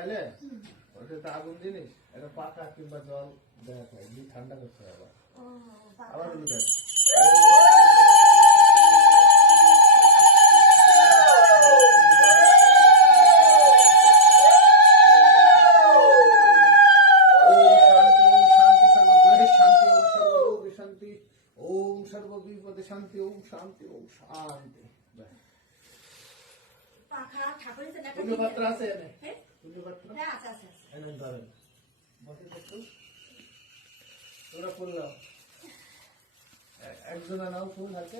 খাইলে ওটা তো আগুন জিনিস, এটা পাকা কিংবা জল দেওয়া খাই, ঠান্ডা করতে হবে আবার দেখ। ओम सर्वविपदे शांति, ओम शांति, ओम शांति। পাখা ঠাকুরের জন্য একটা পুজো পাত্র আছে এনে? হ্যাঁ পুজো পাত্র হ্যাঁ আছে আছে এনে ধরেন, বসে একটু তোরা করলাম একজনা নাও ফুল হাতে,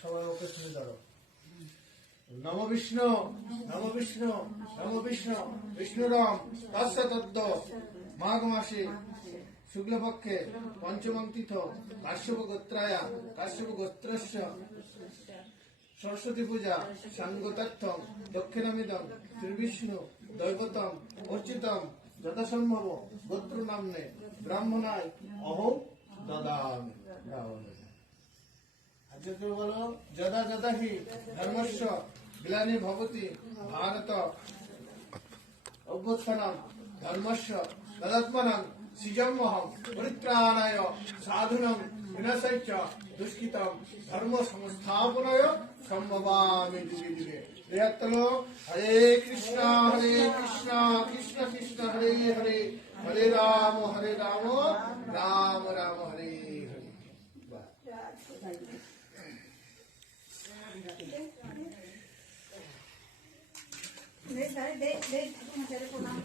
সবাই ওকে শুনে ধরো। নম বিষ্ণু, নম বিষ্ণু, নম বিষ্ণু, বিষ্ণুরাম তস্য তদ্দ মাঘ মাসে শুক্লপক্ষে পঞ্চমং তিথ কাশ্যপ গোত্রায়া কাশ্যপ গোত্রস্য সরস্বতী পূজা সাঙ্গতত্থম দক্ষিণামিদম শ্রীবিষ্ণু দৈবতম অর্চিতম যথাসম্ভব গোত্র নামনে ব্রাহ্মণায় অহম দদামি। আজকে কেউ বলো যদা যদা হি ধর্মস্য গ্লানি ভবতি ভারত অভ্যুত্থানম ধর্মস্য তদাত্মনম সৃজমহম পরিত্রাণায় সাধুনম বিনাশায় চ দুষ্কৃতম ধর্ম সংস্থাপনায় সম্ভবামি যুগে যুগে। বৃহত্তলো হরে কৃষ্ণ কৃষ্ণ কৃষ্ণ হরে হরে, হরে রাম রাম রাম হরে হরে। দে দে ঠাকুর মশাইয়ের প্রণাম।